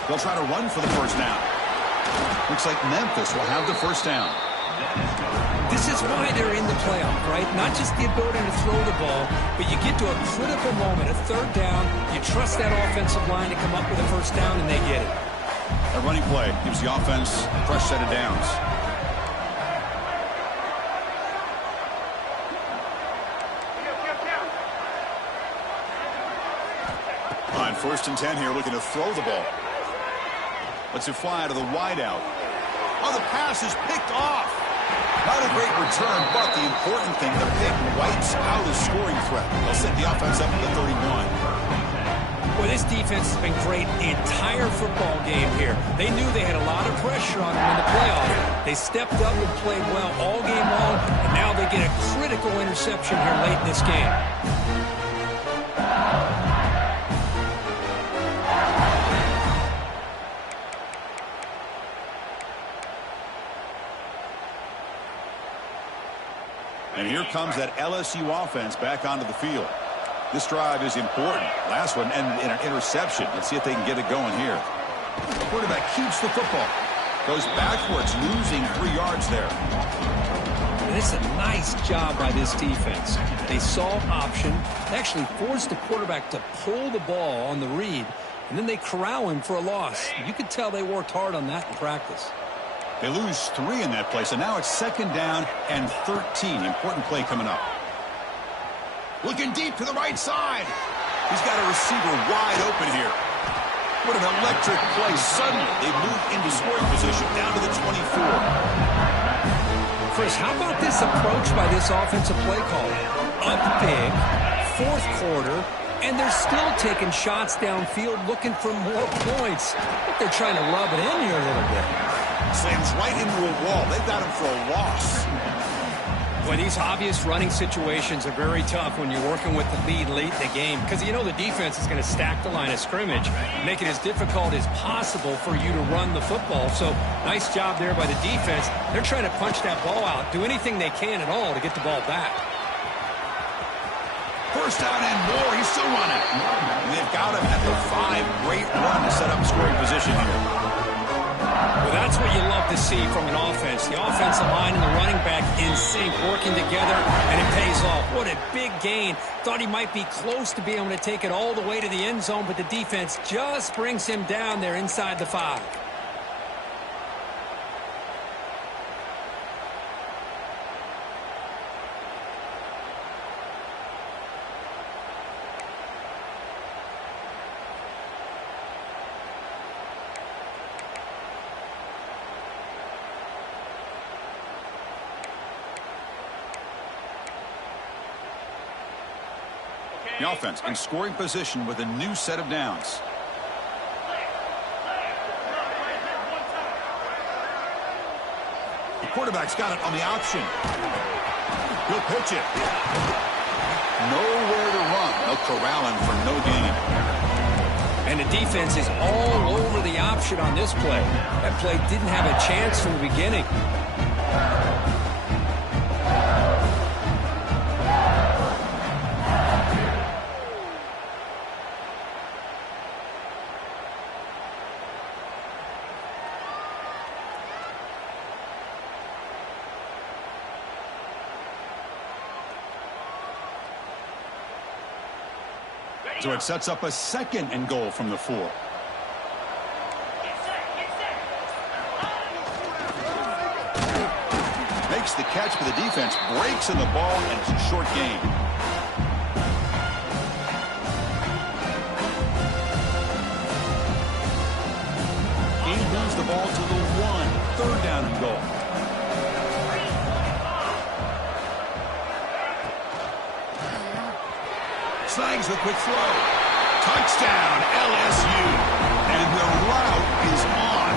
They'll try to run for the 1st down. Looks like Memphis will have the 1st down. This is why they're in the playoff, right? Not just the ability to throw the ball, but you get to a critical moment, a 3rd down. You trust that offensive line to come up with a 1st down, and they get it. A running play gives the offense a fresh set of downs. On 1st and 10 here, looking to throw the ball. Lets it fly to the wideout. Oh, the pass is picked off. Not a great return, but the important thing, the pick wipes out a scoring threat. They'll set the offense up at the 31. Well, this defense has been great the entire football game here. They knew they had a lot of pressure on them in the playoff. They stepped up and played well all game long, and now they get a critical interception here late in this game. And here comes that LSU offense back onto the field. This drive is important. Last one and an interception. Let's see if they can get it going here. The quarterback keeps the football. Goes backwards, losing 3 yards there. This is a nice job by this defense. They saw option. They actually forced the quarterback to pull the ball on the read, and then they corral him for a loss. You could tell they worked hard on that in practice. They lose 3 in that play, so now it's 2nd down and 13. Important play coming up. Looking deep to the right side. He's got a receiver wide open here. What an electric play. Suddenly, they move into scoring position down to the 24. Chris, how about this approach by this offensive play caller? Up big, 4th quarter, and they're still taking shots downfield looking for more points. They're trying to rub it in here a little bit. Slams right into a wall. They've got him for a loss. Well, these obvious running situations are very tough when you're working with the lead late in the game because you know the defense is going to stack the line of scrimmage, make it as difficult as possible for you to run the football. So nice job there by the defense. They're trying to punch that ball out, do anything they can at all to get the ball back. First down and more. He's still running. And they've got him at the 5. Great run to set up scoring position here. Well, that's what you love to see from an offense. The offensive line and the running back in sync, working together, and it pays off. What a big gain. Thought he might be close to being able to take it all the way to the end zone, but the defense just brings him down there inside the 5. The offense in scoring position with a new set of downs. The quarterback's got it on the option. He'll pitch it. Nowhere to run. They'll corral him for no gain. And the defense is all over the option on this play. That play didn't have a chance from the beginning. So it sets up a 2nd and goal from the 4. Makes the catch, but the defense breaks in the ball, and it's a short gain. He moves the ball to the 1. 3rd down and goal. Snags the quick throw. Touchdown, LSU. And the route is on.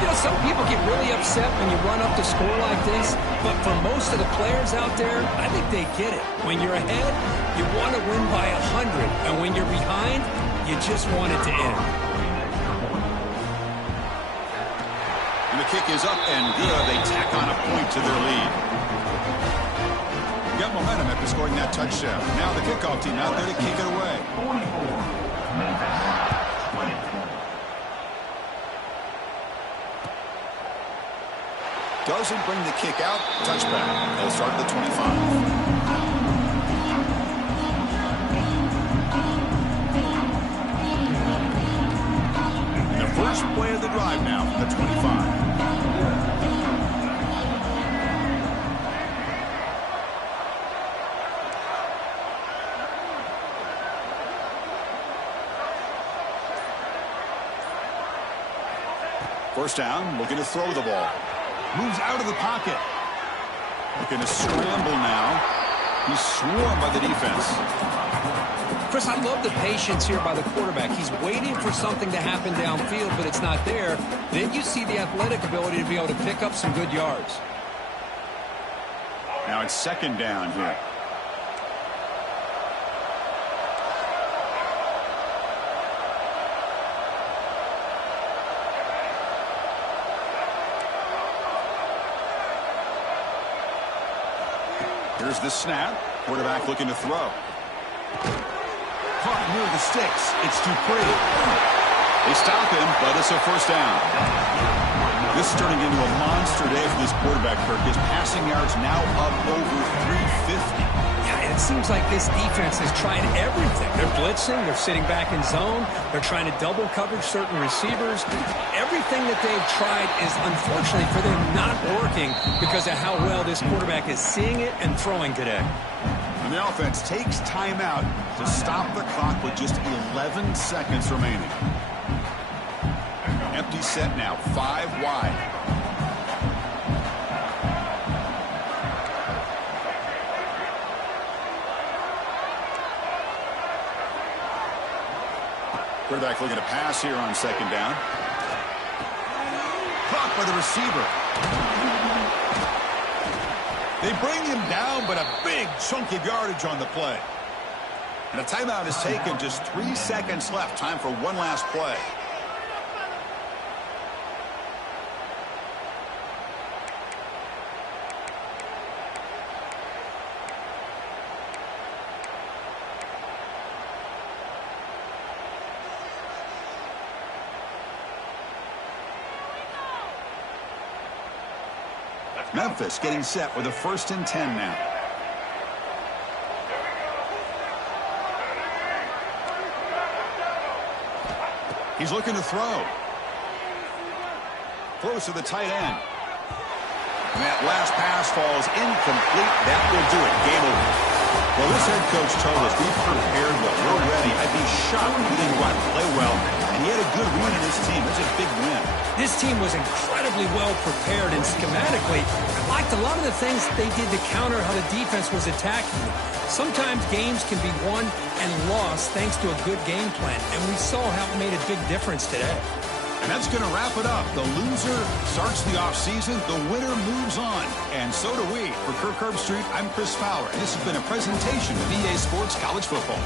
You know, some people get really upset when you run up to score like this, but for most of the players out there, I think they get it. When you're ahead, you want to win by 100, and when you're behind, you just want it to end. And the kick is up and good. They tack on a point to their lead. Got momentum after scoring that touchdown. Now the kickoff team out there to kick it away. Doesn't bring the kick out. Touchback. They'll start at the 25. And the first play of the drive now from the 25. First down, looking to throw the ball. Moves out of the pocket. Looking to scramble now. He's swarmed by the defense. Chris, I love the patience here by the quarterback. He's waiting for something to happen downfield, but it's not there. Then you see the athletic ability to be able to pick up some good yards. Now it's 2nd down here. Here's the snap. Quarterback looking to throw. Caught near the sticks. It's too pretty. They stop him, but it's a first down. This is turning into a monster day for this quarterback, Kirk. His passing yards now up over 350. Yeah, and it seems like this defense has tried everything. They're blitzing. They're sitting back in zone. They're trying to double coverage certain receivers. Everything that they've tried is, unfortunately for them, not working because of how well this quarterback is seeing it and throwing today. And the offense takes timeout to stop the clock with just 11 seconds remaining. Empty set now, 5 wide. Quarterback looking to pass here on 2nd down. Caught by the receiver. They bring him down, but a big chunk of yardage on the play. And a timeout is taken. Just 3 seconds left. Time for one last play. Memphis getting set with a 1st and 10 now. He's looking to throw. Throws to the tight end. And that last pass falls incomplete. That will do it. Game over. Well, this head coach told us we prepared well. We're ready. I'd be shocked if we didn't go out and play well. And he had a good read on his team. It's a big win. This team was incredibly well prepared, and schematically, I liked a lot of the things they did to counter how the defense was attacking them. Sometimes games can be won and lost thanks to a good game plan, and we saw how it made a big difference today. And that's going to wrap it up. The loser starts the offseason. The winner moves on. And so do we. For Kirk Herbstreit, I'm Chris Fowler, and this has been a presentation of EA Sports College Football.